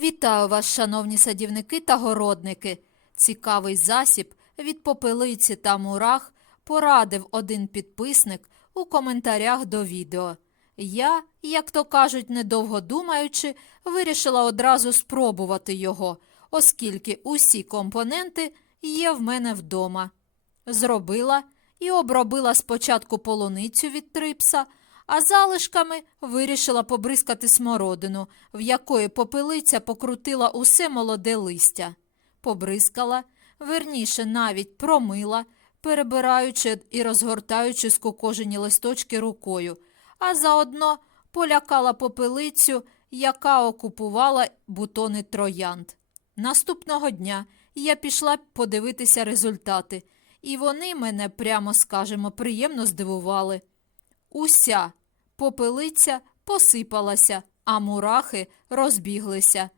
Вітаю вас, шановні садівники та городники. Цікавий засіб від попелиці та мурах порадив один підписник у коментарях до відео. Я, як то кажуть, недовго думаючи, вирішила одразу спробувати його, оскільки усі компоненти є в мене вдома. Зробила і обробила спочатку полуницю від трипса, а залишками вирішила побризкати смородину, в якої попелиця покрутила усе молоде листя. Побризкала, верніше навіть промила, перебираючи і розгортаючи скукожені листочки рукою, а заодно полякала попелицю, яка окупувала бутони троянд. Наступного дня я пішла подивитися результати, і вони мене, прямо скажемо, приємно здивували. Уся попелиця посипалася, а мурахи розбіглися.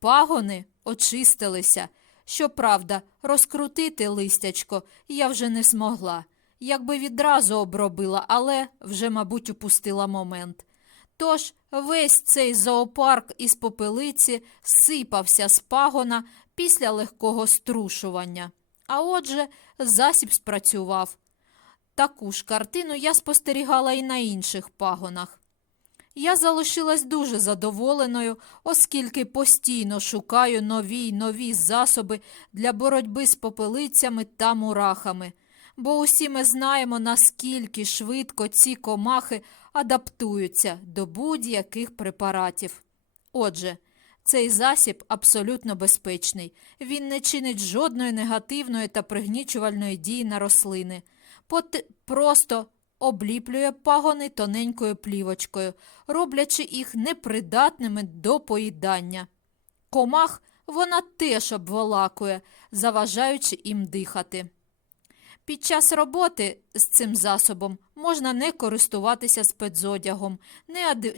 Пагони очистилися. Щоправда, розкрутити листячко я вже не змогла. Якби відразу обробила, але вже, мабуть, упустила момент. Тож весь цей зоопарк із попелиці сипався з пагона після легкого струшування. А отже, засіб спрацював. Таку ж картину я спостерігала і на інших пагонах. Я залишилась дуже задоволеною, оскільки постійно шукаю нові й нові засоби для боротьби з попелицями та мурахами, бо усі ми знаємо, наскільки швидко ці комахи адаптуються до будь-яких препаратів. Отже, цей засіб абсолютно безпечний. Він не чинить жодної негативної та пригнічувальної дії на рослини. Просто обліплює пагони тоненькою плівочкою, роблячи їх непридатними до поїдання. Комах вона теж обволакує, заважаючи їм дихати. Під час роботи з цим засобом можна не користуватися спецодягом,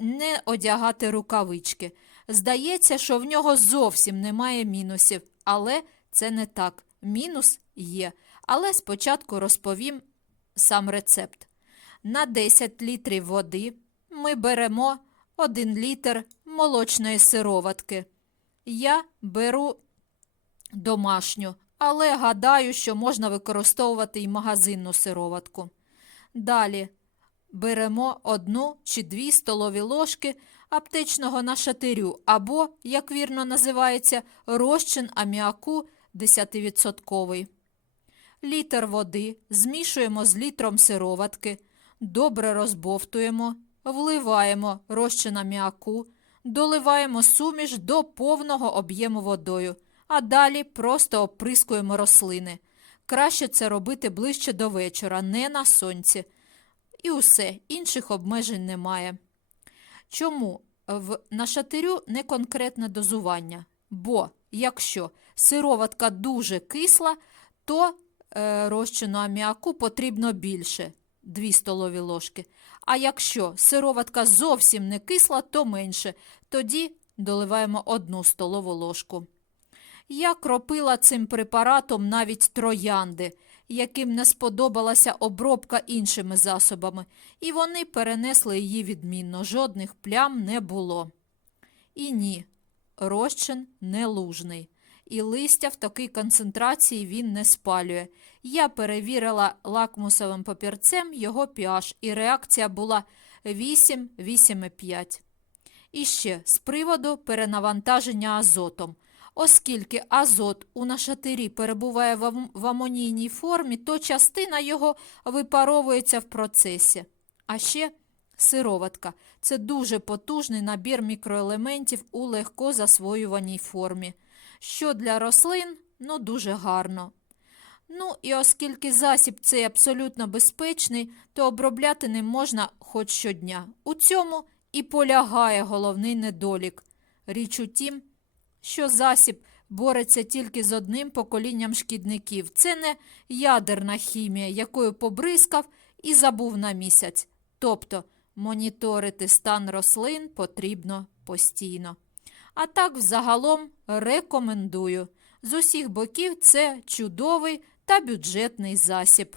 не одягати рукавички. Здається, що в нього зовсім немає мінусів, але це не так. Мінус є. Але спочатку розповім сам рецепт. На 10 літрів води ми беремо 1 літр молочної сироватки. Я беру домашню, але гадаю, що можна використовувати і магазинну сироватку. Далі беремо одну чи дві столові ложки аптечного нашатирю або, як вірно називається, розчин аміаку 10%. Літр води змішуємо з літром сироватки, добре розбовтуємо, вливаємо розчин аміаку, доливаємо суміш до повного об'єму водою, а далі просто оприскуємо рослини. Краще це робити ближче до вечора, не на сонці. І усе, інших обмежень немає. Чому в нашатирю не конкретне дозування? Бо якщо сироватка дуже кисла, то розчину аміаку потрібно більше 2 столові ложки. А якщо сироватка зовсім не кисла, то менше. Тоді доливаємо 1 столову ложку. Я кропила цим препаратом навіть троянди, яким не сподобалася обробка іншими засобами, і вони перенесли її відмінно, жодних плям не було. І ні, розчин не лужний, і листя в такій концентрації він не спалює. Я перевірила лакмусовим папірцем його pH, і реакція була 8-8,5. І ще з приводу перенавантаження азотом. Оскільки азот у нашатирі перебуває в амонійній формі, то частина його випаровується в процесі. А ще сироватка це дуже потужний набір мікроелементів у легко засвоюваній формі, що для рослин ну, дуже гарно. Ну і оскільки засіб цей абсолютно безпечний, то обробляти ним можна хоч щодня. У цьому і полягає головний недолік. Річ у тім, що засіб бореться тільки з одним поколінням шкідників. Це не ядерна хімія, якою побризкав і забув на місяць. Тобто моніторити стан рослин потрібно постійно. А так, взагалом, рекомендую. З усіх боків це чудовий та бюджетний засіб.